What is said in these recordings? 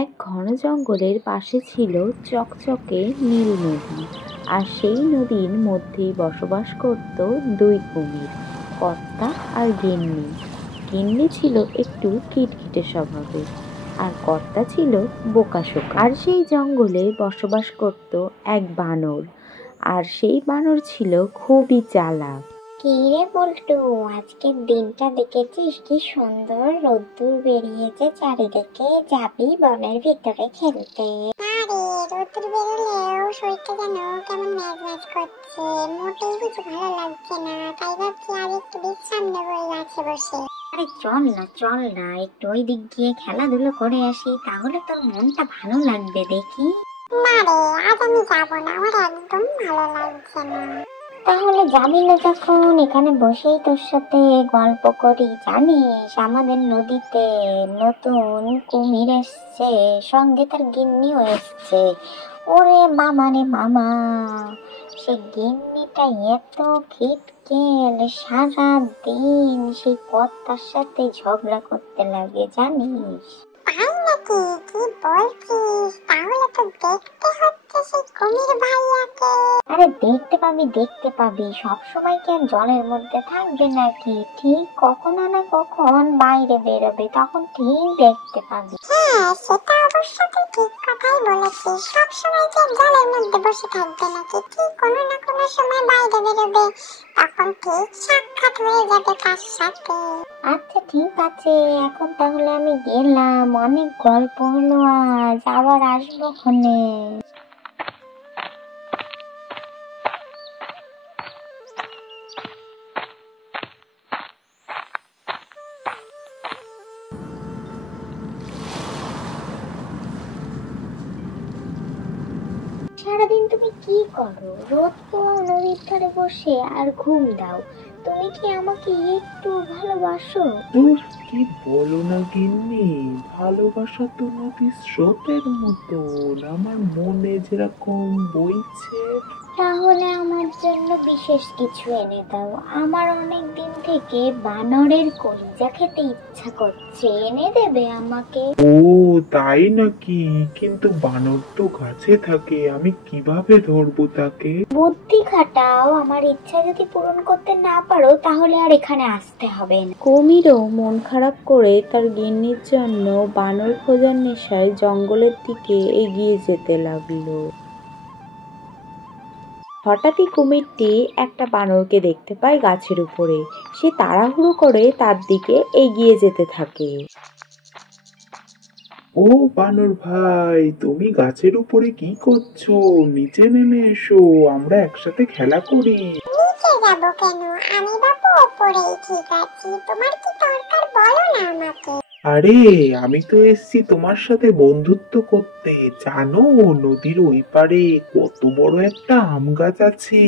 এক ঘন জঙ্গলের পাশে ছিল চকচকে নীল নদী, আর সেই নদীর মধ্যেই বসবাস করত দুই কুমির, কর্তা আর গিন্নি। গিন্নি ছিল একটু খিটখিটে স্বভাবের, আর কর্তা ছিল বোকাশোকা। আর সেই জঙ্গলে বসবাস করত এক বানর, আর সেই বানর ছিল খুবই চালাক। কি রে বল্টু, আজকের দিনটা দেখেছিস? কি সুন্দর রোদ্দুর বেরিয়েছে চারিদিকে। যাবি বনের ভিতরে খেলতে? না রে, রোদ্দুর বেরোলেও শরীরটা যেন কেমন ম্যাজ ম্যাজ করছে, মোটেই কিছু ভালো লাগছে না। তাই ভাবছি আর একটু বিশ্রাম নেবো এই গাছে বসে। আরে চল না একটু ওই দিক গিয়ে খেলাধুলো করে আসি, তাহলে তোর মনটা ভালো লাগবে দেখি। না রে, আজ আমি যাবো না, আমার একদম ভালো লাগছে না। তাহলে যাবি না যখন, এখানে বসেই তোর সাথে গল্প করি। জানিস আমাদের নদীতে নতুন কুমির এসছে, সঙ্গে তার গিন্নিও এসছে। ওরে মামা রে মামা, সে গিন্নিটা এত খিটকেল, সারা দিন সেই কর্তার সাথে ঝগড়া করতে লাগে জানিস। তাই নাকি? কি বলছিস? তাহলে তো দেখতে হচ্ছে সেই কুমির ভাইয়াকে। আরে দেখতে পাবি, সব সময় কি জলের মধ্যে থাকবে নাকি? ঠিক কখনো না কখন বাইরে বেরোবে, তখন ঠিক দেখতে পাবি। হ্যাঁ, সেটা অবশ্য তুই ঠিক কথাই বলেছিস। সব সময় কি জলের মধ্যে বসে থাকবে নাকি? ঠিক কোনো না কোনো সময় বাইরে বেরোবে, তখন ঠিক সাক্ষাৎ হয়ে যাবে তার সাথে। আচ্ছা ঠিক আছে, এখন তাহলে আমি গেলাম। অনেক গল্প হলো আজ, আবার আসবো ক্ষণে। সারাদিন তুমি কি করো? রোদ পোহাও নদীর ধারে বসে আর ঘুম দাও। তুমি কি আমাকে একটু ভালোবাসো? দূর, কি বলো না গিন্নি, ভালোবাসা তো নদীর স্রোতের মতন আমার মনে যেরকম বইছে। তাহলে আমার জন্য বিশেষ কিছু এনে দাও। আমার অনেক দিন থেকে বানরের কলিজা খেতে ইচ্ছা করছে, এনে দেবে আমাকে? ও তাই নাকি? কিন্তু বানর তো গাছে থাকে, আমি কিভাবে ধরবো তাকে? বুদ্ধি খাটাও, আমার ইচ্ছা যদি পূরণ করতে না পারো তাহলে আর এখানে আসতে হবে না। কুমিরও মন খারাপ করে তার গিন্নির জন্য বানর খোঁজার নেশায় জঙ্গলের দিকে এগিয়ে যেতে লাগলো। হঠাৎই কুমিরটি একটা বানরকে দেখতে পায় গাছের উপরে। সে তাড়াহুড়ো করে তার দিকে এগিয়ে যেতে থাকে। ও বানর ভাই, তুমি গাছের উপরে কি করছো? নিচে নেমে এসো, আমরা একসাথে খেলা করি। নিচে যাবো কেন? আমি বাবু ওপরেই ঠিক আছি। তোমার কি দরকার বলো না আমাকে। আরে আমি তো এসছি তোমার সাথে বন্ধুত্ব করতে। জানো নদীর ওই পারে কত বড় একটা আম গাছ আছে।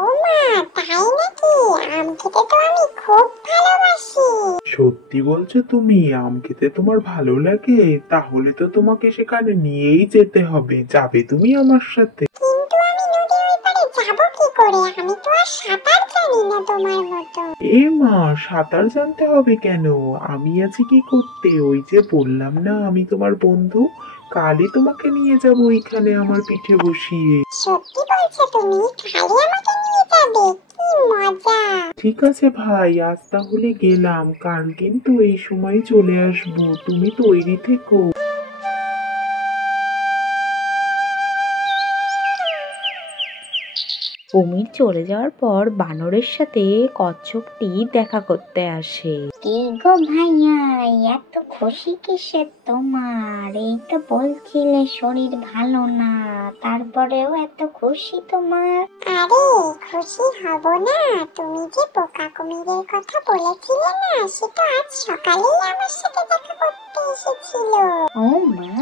ও মা, তাই নাকি? আম খেতে তো আমি খুব ভালোবাসি। সত্যি বলছো তুমি? আম খেতে তোমার ভালো লাগে? তাহলে তো তোমাকে সেখানে নিয়েই যেতে হবে। যাবে তুমি আমার সাথে? কিন্তু আমি নদীর ওই পারে যাবো কি করে? আমি তো আর সাঁতার জানি না তোমার মতো। এ মা, সাঁতার জানতে হবে কেন? আমি আছি কি করতে? ওই যে বললাম না আমি তোমার বন্ধু, কালই তোমাকে নিয়ে যাবো ওইখানে আমার পিঠে বসিয়ে। সত্যি বলছো তুমি? খালি আমাকে নিয়ে যাবে? কি মজা! ঠিক আছে ভাই, আজ তাহলে গেলাম, কাল কিন্তু এই সময় চলে আসবো, তুমি তৈরি থেকো। কুমির চলে যাওয়ার পর বানরের সাথে কচ্ছপটি দেখা করতে আসে। কি গো ভাইয়া, এত খুশি কিসের তোমার? এই তো বলছিলে শরীর ভালো না, তারপরেও এত খুশি তোমার? আরে খুশি হব না? তুমি যে পোকা কুমিরের কথা বলেছিলে না, সেটা আজ সকালেই আমার সাথে দেখা করতে এসেছিল। ও মা,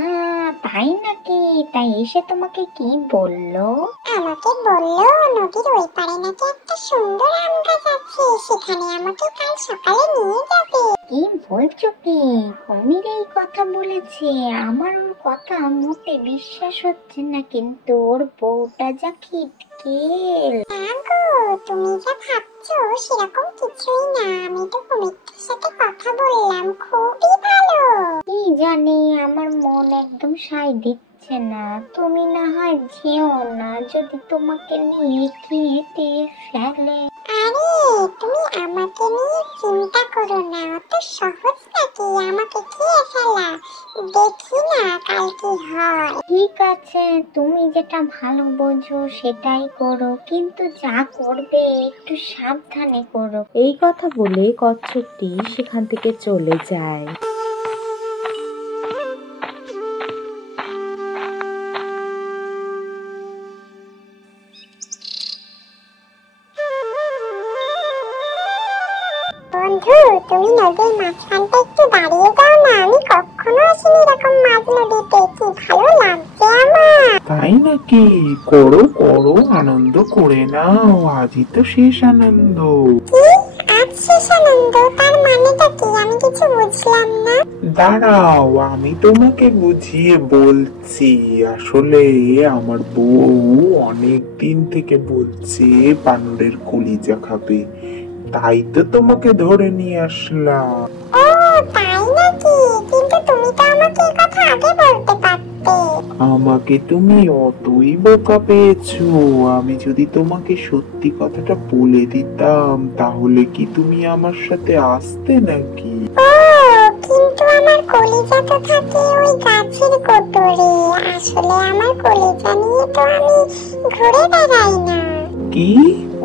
তাই নাকি? তাই এসে তোমাকে কি বললো? আমাকে বললো নদীর ওই পারে নাকি একটা সুন্দর আম গাছ আছে, সেখানে আমাকে কাল সকালে নিয়ে যাবে। কি বলছো কি? কুমির এই কথা বলেছে? আমার ওর কথা মোটে বিশ্বাস হচ্ছে না, কিন্তু ওর বউটা যা খিটকেল। না গো, তুমি যা ভাবছো সেরকম কিছুই না। আমি তো কুমিরটার সাথে কথা সায় দিচ্ছে না। তুমি না হয় যেও না, যদি তোমাকে নিয়ে কেটে ফেলে। আরে তুমি আমাকে নিয়ে চিন্তা করো না, অত সহজ নাকি আমাকে খেয়ে ফেলা। দেখি না কাল কি হয়। ঠিক আছে, তুমি যেটা ভালো বোঝো সেটাই করো, কিন্তু যা করবে একটু সাবধানে করো। এই কথা বলে কচ্ছপটি সেখান থেকে চলে যায়। বন্ধু, তুমি নদীর মাঝখানটা একটু দাঁড়িয়ে যাও না, আমি কখনো আসিনি এরকম মাঝ নদীতে, কি ভালো লাগছে আমার। তাই নাকি? করো করো, আনন্দ করে নাও, আজই তো শেষ আনন্দ। কি আজ শেষ আনন্দ? তার মানেটা কি? আমি কিছু বুঝলাম না। দাঁড়াও, আমি তোমাকে বুঝিয়ে বলছি। আসলে আমার বউ অনেক দিন থেকে বলছে বানরের কলিজা খাবে, তাই তো তোমাকে ধরে নিয়ে আসলাম। ও তাই নাকি? কিন্তু তুমি তো আমাকে এই কথা আগে বলতে পারতে। আমাকে তুমি অতই বোকা পেয়েছো। আমি যদি তোমাকে সত্যি কথাটা বলে দিতাম, তাহলে কি তুমি আমার সাথে আসতে নাকি? ও কিন্তু আমার কলিজা তো থাকে ওই গাছের কোটরে। আসলে আমার কলিজা নিয়ে তো আমি ঘুরে বেড়াই না। কি,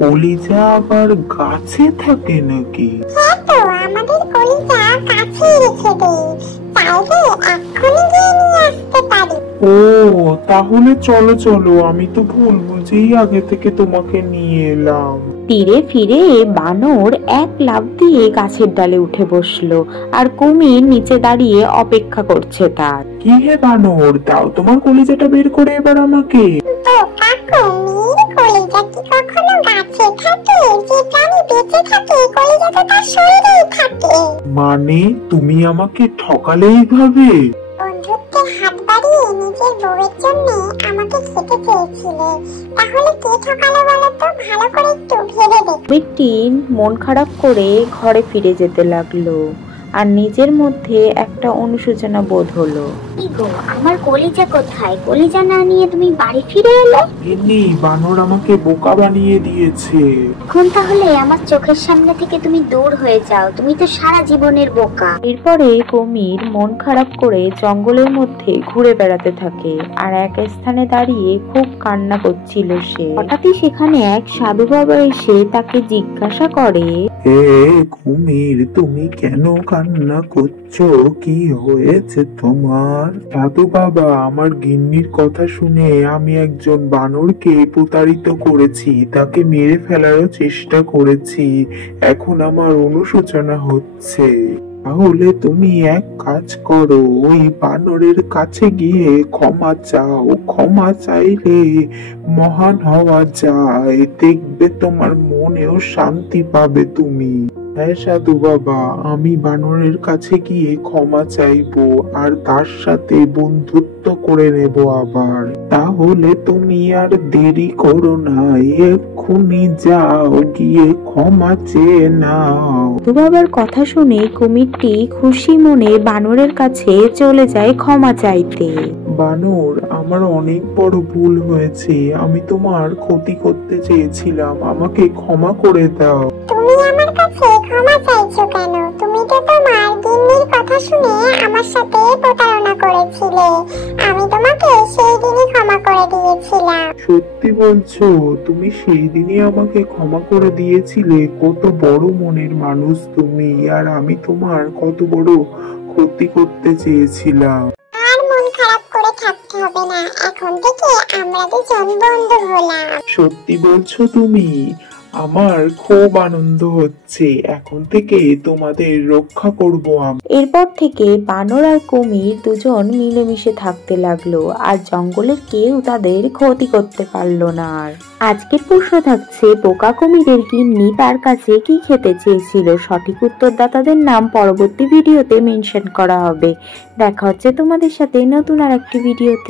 কলিজা আবার গাছে থাকে নাকি? হ্যাঁ তো, আমাদের কলিজা কাছেই রেখে দেই, চাইলে এক্ষুনি গিয়ে নিয়ে আসতে পারি। ও তাহলে চলো চলো, আমি তো ভুল বুঝেই আগে থেকে তোমাকে নিয়ে এলাম। তীরে ফিরে বানর এক লাফ দিয়ে গাছের ডালে উঠে বসলো, আর কুমির নিচে দাঁড়িয়ে অপেক্ষা করছে তার। কি হে বানর, দাও তোমার কলিজাটা বের করে এবার আমাকে। বোকা কুমির, কলিজা কি কখনো গাছে থাকে? যে প্রাণী বেঁচে থাকে কলিজা তো তার শরীরেই থাকে। মানে তুমি আমাকে ঠকালে এইভাবে? বন্ধুত্বে হাত বাড়িয়ে নিজের বউয়ের জন্য আমাকে খেতে চেয়েছিলে, তাহলে কে ঠকালো বলো তো? ভালো করে একটু ভেবে দেখ। কুমিরটি মন খারাপ করে ঘরে ফিরে যেতে লাগলো, আর নিজের মধ্যে একটা অনুশোচনা বোধ হলো। কি গো, আমার কলিজা কোথায়? কলিজা না নিয়ে তুমি বাড়ি ফিরে এলে? গিন্নি, বানর আমাকে বোকা বানিয়ে দিয়েছে। এখন তাহলে আমার চোখের সামনে থেকে তুমি দূর হয়ে যাও, তুমি তো সারা জীবনের বোকা। এরপরে কুমির মন খারাপ করে জঙ্গলের মধ্যে ঘুরে বেড়াতে থাকে, আর এক স্থানে দাঁড়িয়ে খুব কান্না করছিল সে। হঠাৎই সেখানে এক সাধু বাবা এসে তাকে জিজ্ঞাসা করে, হে কুমির, তুমি কেন কান্না করছো? কি হয়েছে তোমার? সাধু বাবা, আমার গিন্নির কথা শুনে আমি একজন বানরকে প্রতারিত করেছি, তাকে মেরে ফেলারও চেষ্টা করেছি। এখন আমার অনুশোচনা হচ্ছে। তাহলে তুমি এক কাজ করো, ওই বানরের কাছে গিয়ে ক্ষমা চাও। ক্ষমা চাইলে মহান হওয়া যায়, দেখবে তোমার মনেও শান্তি পাবে তুমি। হ্যাঁ সাধু বাবা, আমি বানরের কাছে গিয়ে ক্ষমা চাইবো, আর তার সাথে বন্ধুত্ব করে নেব আবার। তাহলে তুমি আর দেরি করো না, এক্ষুনি যাও, গিয়ে ক্ষমা চেয়ে নাও। সাধু বাবার কথা শুনে কুমিরটি খুশি মনে বানরের কাছে চলে যায় ক্ষমা চাইতে। বানর, আমার অনেক বড় ভুল হয়েছে, আমি তোমার ক্ষতি করতে চেয়েছিলাম, আমাকে ক্ষমা করে দাও। তুমি আমার কাছে ক্ষমা চাইছো কেন? তুমি তো তোমার গিন্নির কথা শুনে আমার সাথে প্রতারণা করেছিলে, আমি তোমাকে সেই দিনই ক্ষমা করে দিয়েছিলাম। সত্যি বলছো? তুমি সেই দিনই আমাকে ক্ষমা করে দিয়েছিলে? কত বড় মনের মানুষ তুমি, আর আমি তোমার কত বড় ক্ষতি করতে চেয়েছিলাম। আর মন খারাপ করে থাকতে হবে না, এখন থেকে আমরা দুজন বন্ধু হলাম। সত্যি বলছো তুমি? আমার খুব আনন্দ হচ্ছে, এখন থেকে তোমাদের রক্ষা করব আমি। এরপর থেকে বানর আর কুমির দুজন মিলেমিশে থাকতে লাগলো, আর জঙ্গলের কেউ তাদের ক্ষতি করতে পারলো না। আর আজকের প্রশ্ন থাকছে, বোকা কুমিরের গিন্নি তার কাছে কি খেতে চেয়েছিল? সঠিক উত্তরদাতাদের নাম পরবর্তী ভিডিওতে মেনশন করা হবে। দেখা হচ্ছে তোমাদের সাথে নতুন আর একটি ভিডিওতে।